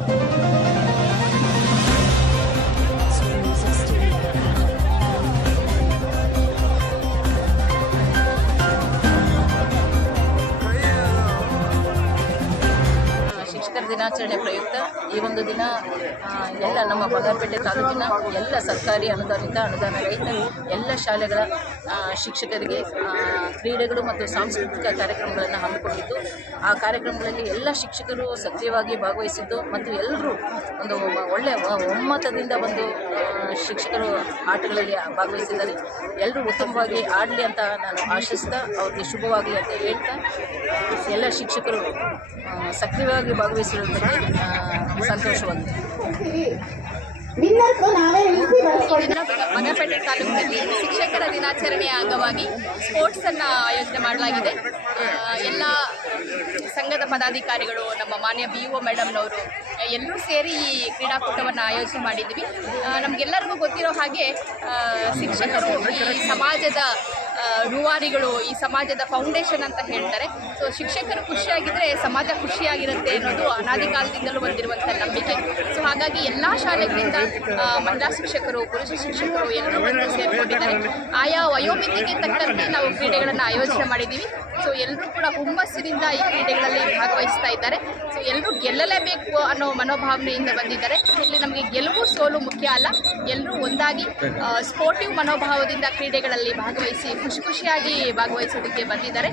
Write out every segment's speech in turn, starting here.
ಶಿಕ್ಷಕರ ದಿನಾಚರಣೆ ಪ್ರಯುಕ್ತ ಈ ಒಂದು ದಿನ ಎಲ್ಲ ನಮ್ಮ ಬಂಗಾರಪೇಟೆ ತಾಲೂಕಿನ ಎಲ್ಲ ಸರ್ಕಾರಿ ಅನುದಾನಿತ ಅನುದಾನ ರಹಿತ ಎಲ್ಲ ಶಾಲೆಗಳ ಶಿಕ್ಷಕರಿಗೆ ಕ್ರೀಡೆಗಳು ಮತ್ತು ಸಾಂಸ್ಕೃತಿಕ ಕಾರ್ಯಕ್ರಮಗಳನ್ನು ಹಮ್ಮಿಕೊಂಡಿದ್ದು, ಆ ಕಾರ್ಯಕ್ರಮಗಳಲ್ಲಿ ಎಲ್ಲ ಶಿಕ್ಷಕರು ಸಕ್ರಿಯವಾಗಿ ಭಾಗವಹಿಸಿದ್ದು ಮತ್ತು ಎಲ್ಲರೂ ಒಂದು ಒಳ್ಳೆಯ ಒಮ್ಮತದಿಂದ ಒಂದು ಶಿಕ್ಷಕರು ಆಟಗಳಲ್ಲಿ ಭಾಗವಹಿಸಿದ್ದಾರೆ. ಎಲ್ಲರೂ ಉತ್ತಮವಾಗಿ ಆಡಲಿ ಅಂತ ನಾನು ಆಶಿಸ್ತಾ ಅವ್ರಿಗೆ ಶುಭವಾಗಲಿ ಅಂತ ಹೇಳ್ತಾ, ಎಲ್ಲ ಶಿಕ್ಷಕರು ಸಕ್ರಿಯವಾಗಿ ಭಾಗವಹಿಸಿರುವುದಕ್ಕೆ ಸಂತೋಷವಾಗಿದೆ. ಬಂಗಾರಪೇಟೆ ತಾಲೂಕಿನಲ್ಲಿ ಶಿಕ್ಷಕರ ದಿನಾಚರಣೆಯ ಅಂಗವಾಗಿ ಸ್ಪೋರ್ಟ್ಸ್ ಅನ್ನು ಆಯೋಜನೆ ಮಾಡಲಾಗಿದೆ. ಎಲ್ಲ ಸಂಘದ ಪದಾಧಿಕಾರಿಗಳು, ನಮ್ಮ ಮಾನ್ಯ BO ಮೇಡಮ್ನವರು ಎಲ್ಲರೂ ಸೇರಿ ಈ ಕ್ರೀಡಾಕೂಟವನ್ನು ಆಯೋಜನೆ ಮಾಡಿದ್ವಿ. ನಮಗೆಲ್ಲರಿಗೂ ಗೊತ್ತಿರೋ ಹಾಗೆ ಶಿಕ್ಷಕರು ಈ ಸಮಾಜದ ರೂವಾರಿಗಳು, ಈ ಸಮಾಜದ ಫೌಂಡೇಶನ್ ಅಂತ ಹೇಳ್ತಾರೆ. ಸೊ ಶಿಕ್ಷಕರು ಖುಷಿಯಾಗಿದ್ದರೆ ಸಮಾಜ ಖುಷಿಯಾಗಿರುತ್ತೆ ಅನ್ನೋದು ಅನಾದಿ ಕಾಲದಿಂದಲೂ ಬಂದಿರುವಂಥ ನಂಬಿಕೆ. ಸೊ ಹಾಗಾಗಿ ಎಲ್ಲ ಶಾಲೆಗಳಿಂದ ಮಹಿಳಾ ಶಿಕ್ಷಕರು, ಪುರುಷ ಶಿಕ್ಷಕರು ಎಲ್ಲರೂ ಬಂದು ಸೇರಿಕೊಂಡಿದ್ದಾರೆ. ಆಯಾ ವಯೋಮಿತಿಗೆ ತಕ್ಕಂತೆ ನಾವು ಕ್ರೀಡೆಗಳನ್ನು ಆಯೋಜನೆ ಮಾಡಿದ್ದೀವಿ. ಸೊ ಎಲ್ಲರೂ ಕೂಡ ಹುಮ್ಮಸ್ಸಿನಿಂದ ಈ ಕ್ರೀಡೆಗಳಲ್ಲಿ ಭಾಗವಹಿಸ್ತಾ ಇದ್ದಾರೆ. ಸೊ ಎಲ್ಲರೂ ಗೆಲ್ಲಲೇಬೇಕು ಅನ್ನೋ ಮನೋಭಾವನೆಯಿಂದ ಬಂದಿದ್ದಾರೆ. ಇಲ್ಲಿ ನಮಗೆ ಗೆಲುವು ಸೋಲು ಮುಖ್ಯ ಅಲ್ಲ, ಎಲ್ಲರೂ ಒಂದಾಗಿ ಸ್ಪೋರ್ಟಿವ್ ಮನೋಭಾವದಿಂದ ಕ್ರೀಡೆಗಳಲ್ಲಿ ಭಾಗವಹಿಸಿ ಖುಷಿಯಾಗಿ ಭಾಗವಹಿಸೋದಕ್ಕೆ ಬಂದಿದ್ದಾರೆ.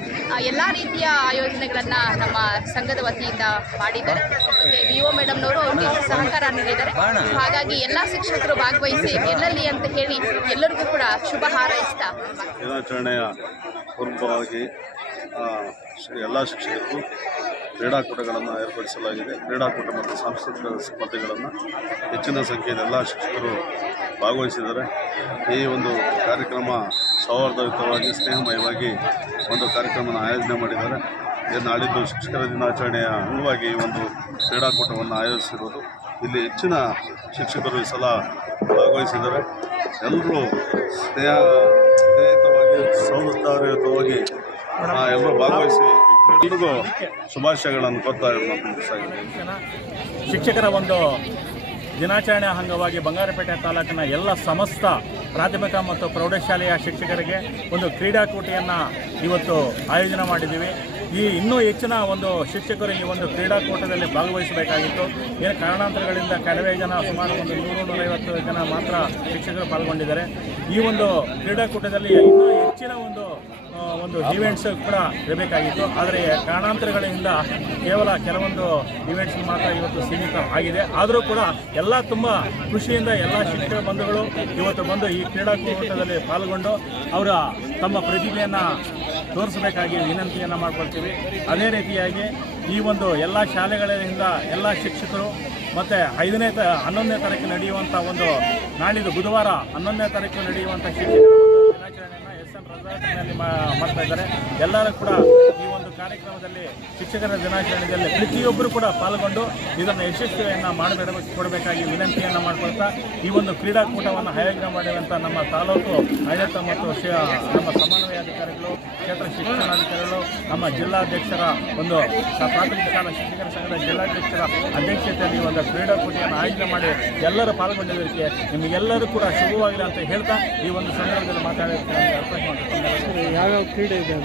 ಎಲ್ಲ ರೀತಿಯ ಆಯೋಜನೆಗಳನ್ನು ನಮ್ಮ ಸಂಘದ ವತಿಯಿಂದ ಮಾಡಿದ್ದಾರೆ. ಮತ್ತು BO ಮೇಡಮ್ನವರು ಅವ್ರಿಗೆ ಸಹಕಾರ ನೀಡಿದ್ದಾರೆ. ಹಾಗಾಗಿ ಎಲ್ಲ ಶಿಕ್ಷಕರು ಭಾಗವಹಿಸಿ ಗೆಲ್ಲಲಿ ಅಂತ ಹೇಳಿ ಎಲ್ಲರಿಗೂ ಕೂಡ ಶುಭ ಹಾರೈಸ್ತಾ ದಿನಾಚರಣೆಯ ಪೂರ್ವವಾಗಿ ಎಲ್ಲ ಶಿಕ್ಷಕರು ಕ್ರೀಡಾಕೂಟಗಳನ್ನು ಏರ್ಪಡಿಸಲಾಗಿದೆ. ಕ್ರೀಡಾಕೂಟ ಮತ್ತು ಸಾಂಸ್ಕೃತಿಕ ಸ್ಪರ್ಧೆಗಳನ್ನು ಹೆಚ್ಚಿನ ಸಂಖ್ಯೆಯಲ್ಲಿ ಎಲ್ಲ ಶಿಕ್ಷಕರು ಭಾಗವಹಿಸಿದ್ದಾರೆ. ಈ ಒಂದು ಕಾರ್ಯಕ್ರಮ ಸೌಹಾರ್ದಯುತವಾಗಿ, ಸ್ನೇಹಮಯವಾಗಿ ಒಂದು ಕಾರ್ಯಕ್ರಮವನ್ನು ಆಯೋಜನೆ ಮಾಡಿದ್ದಾರೆ. ನಾಳಿದ್ದು ಶಿಕ್ಷಕರ ದಿನಾಚರಣೆಯ ಅಂಗವಾಗಿ ಈ ಒಂದು ಕ್ರೀಡಾಕೂಟವನ್ನು ಆಯೋಜಿಸಿರುವುದು. ಇಲ್ಲಿ ಹೆಚ್ಚಿನ ಶಿಕ್ಷಕರು ಈ ಸಲ ಭಾಗವಹಿಸಿದ್ದಾರೆ. ಎಲ್ಲರೂ ಸ್ನೇಹಿತವಾಗಿ, ಸೌಹಾರ್ದಯುತವಾಗಿ ಎಲ್ಲರೂ ಭಾಗವಹಿಸಿ ಎಲ್ರಿಗೂ ಶುಭಾಶಯಗಳನ್ನು ಕೊಡ್ತಾ ಶಿಕ್ಷಕರ ಒಂದು ದಿನಾಚರಣೆ ಅಂಗವಾಗಿ ಬಂಗಾರಪೇಟೆ ತಾಲೂಕಿನ ಎಲ್ಲ ಸಮಸ್ತ ಪ್ರಾಥಮಿಕ ಮತ್ತು ಪ್ರೌಢಶಾಲೆಯ ಶಿಕ್ಷಕರಿಗೆ ಒಂದು ಕ್ರೀಡಾಕೂಟವನ್ನು ಇವತ್ತು ಆಯೋಜನೆ ಮಾಡಿದ್ದೀವಿ. ಈ ಇನ್ನೂ ಹೆಚ್ಚಿನ ಒಂದು ಶಿಕ್ಷಕರು ಈ ಒಂದು ಕ್ರೀಡಾಕೂಟದಲ್ಲಿ ಭಾಗವಹಿಸಬೇಕಾಗಿತ್ತು. ಏನು ಕಾರಣಾಂತರಗಳಿಂದ ಕೆಲವೇ ಜನ, ಸುಮಾರು ಒಂದು 100-150 ಜನ ಮಾತ್ರ ಶಿಕ್ಷಕರು ಪಾಲ್ಗೊಂಡಿದ್ದಾರೆ. ಈ ಒಂದು ಕ್ರೀಡಾಕೂಟದಲ್ಲಿ ಇನ್ನೂ ಹೆಚ್ಚಿನ ಒಂದು ಈವೆಂಟ್ಸ್ ಕೂಡ ಇರಬೇಕಾಗಿತ್ತು. ಆದರೆ ಕಾರಣಾಂತರಗಳಿಂದ ಕೇವಲ ಕೆಲವೊಂದು ಈವೆಂಟ್ಸ್ ಮಾತ್ರ ಇವತ್ತು ಸೀಮಿತ ಆಗಿದೆ. ಆದರೂ ಕೂಡ ಎಲ್ಲ ತುಂಬ ಖುಷಿಯಿಂದ ಎಲ್ಲ ಶಿಕ್ಷಕ ಬಂಧುಗಳು ಇವತ್ತು ಬಂದು ಈ ಕ್ರೀಡಾಕೂಟದಲ್ಲಿ ಪಾಲ್ಗೊಂಡು ಅವರ ತಮ್ಮ ಪ್ರತಿಭೆಯನ್ನು ತೋರಿಸಬೇಕಾಗಿ ವಿನಂತಿಯನ್ನು ಮಾಡ್ಕೊಳ್ತೀವಿ. ಅದೇ ರೀತಿಯಾಗಿ ಈ ಒಂದು ಎಲ್ಲ ಶಾಲೆಗಳಿಂದ ಎಲ್ಲ ಶಿಕ್ಷಕರು ಮತ್ತು 11ನೇ ತಾರೀಕು ನಡೆಯುವಂಥ ಒಂದು ನಾಳಿದ್ದು ಬುಧವಾರ 11ನೇ ತಾರೀಕು ನಡೆಯುವಂಥ ಶಿಕ್ಷಕರ ಒಂದು ದಿನಾಚರಣೆಯನ್ನು SN ರೆಸಾರ್ಟ್ನಲ್ಲಿ ಮಾಡ್ತಾ ಇದ್ದಾರೆ. ಎಲ್ಲರೂ ಕೂಡ ಈ ಒಂದು ಕಾರ್ಯಕ್ರಮದಲ್ಲಿ ಶಿಕ್ಷಕರ ದಿನಾಚರಣೆಯಲ್ಲಿ ಪ್ರತಿಯೊಬ್ಬರು ಕೂಡ ಪಾಲ್ಗೊಂಡು ಇದನ್ನು ಯಶಸ್ವಿಯನ್ನು ಕೊಡಬೇಕಾಗಿ ವಿನಂತಿಯನ್ನು ಮಾಡಿಕೊಳ್ತಾ, ಈ ಒಂದು ಕ್ರೀಡಾಕೂಟವನ್ನು ಆಯೋಜನೆ ಮಾಡಿರುವಂಥ ನಮ್ಮ ತಾಲೂಕು ಆಡಳಿತ ಮತ್ತು ನಮ್ಮ ಸಮನ್ವಯಾಧಿಕಾರಿಗಳು, ಕ್ಷೇತ್ರ ಶಿಕ್ಷಣಾಧಿಕಾರಿಗಳು, ನಮ್ಮ ಜಿಲ್ಲಾಧ್ಯಕ್ಷರ ಒಂದು ಪ್ರಾಥಮಿಕ ಶಾಲಾ ಶಿಕ್ಷಕರ ಸಂಘದ ಜಿಲ್ಲಾಧ್ಯಕ್ಷರ ಅಧ್ಯಕ್ಷತೆಯಲ್ಲಿ ಒಂದು ಕ್ರೀಡಾಕೂಟವನ್ನು ಆಯೋಜನೆ ಮಾಡಿ ಎಲ್ಲರೂ ಪಾಲ್ಗೊಂಡಿದ್ದಕ್ಕೆ ನಿಮಗೆಲ್ಲರೂ ಕೂಡ ಶುಭವಾಗಿದೆ ಅಂತ ಹೇಳ್ತಾ ಈ ಒಂದು ಸಂದರ್ಭದಲ್ಲಿ ಮಾತಾಡೋದಕ್ಕೆ ಅವಕಾಶ ಮಾಡಿಕೊಡ್ತೀನಿ. ಯಾವ್ಯಾವ ಕ್ರೀಡೆ ಇದೆ?